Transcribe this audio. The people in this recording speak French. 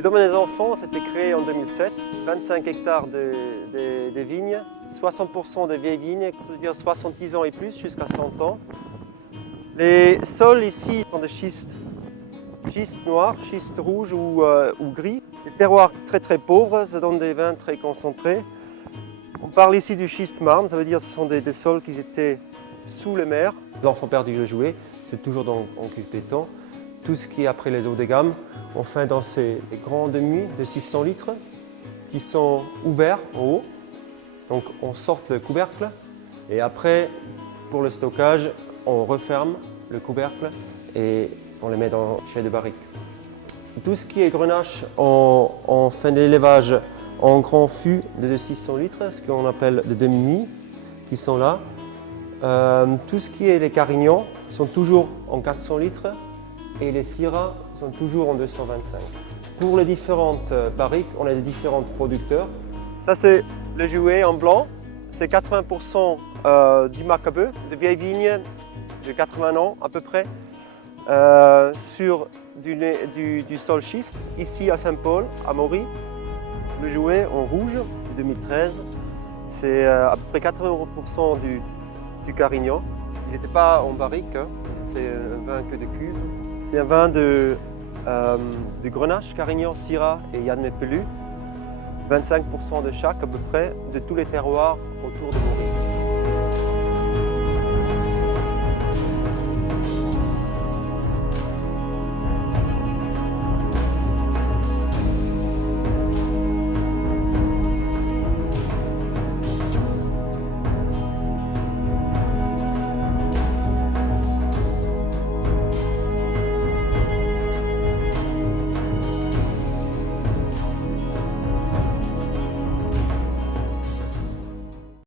Le domaine des enfants, c'était créé en 2007. 25 hectares de vignes, 60% de vieilles vignes, c'est-à-dire 70 ans et plus, jusqu'à 100 ans. Les sols ici sont de schiste noir, schiste rouge ou gris. Des terroirs très pauvres, ça donne des vins très concentrés. On parle ici du schiste marne, ça veut dire que ce sont des sols qui étaient sous les mers. L'enfant perdu le jouet, c'est toujours en cuve béton. Tout ce qui est après les eaux de gamme, on fait dans ces grands demi de 600 litres qui sont ouverts en haut. Donc on sort le couvercle et après, pour le stockage, on referme le couvercle et on les met dans chez de barriques. Tout ce qui est grenache, on fait de l'élevage en grand fût de 600 litres, ce qu'on appelle des demi qui sont là. Tout ce qui est les carignans sont toujours en 400 litres et les syrahs sont toujours en 225. Pour les différentes barriques, on a des différents producteurs. Ça c'est le jouet en blanc, c'est 80% du macabeu, de vieilles vignes de 80 ans à peu près, sur du sol schiste, ici à Saint-Paul, à Maury. Le jouet en rouge de 2013, c'est à peu près 80% du carignan. Il n'était pas en barrique, hein. C'est un vin que de cuve. C'est un vin de Grenache, Carignan, Syrah et Yann Pelu. 25% de chaque à peu près, de tous les terroirs autour de Maury.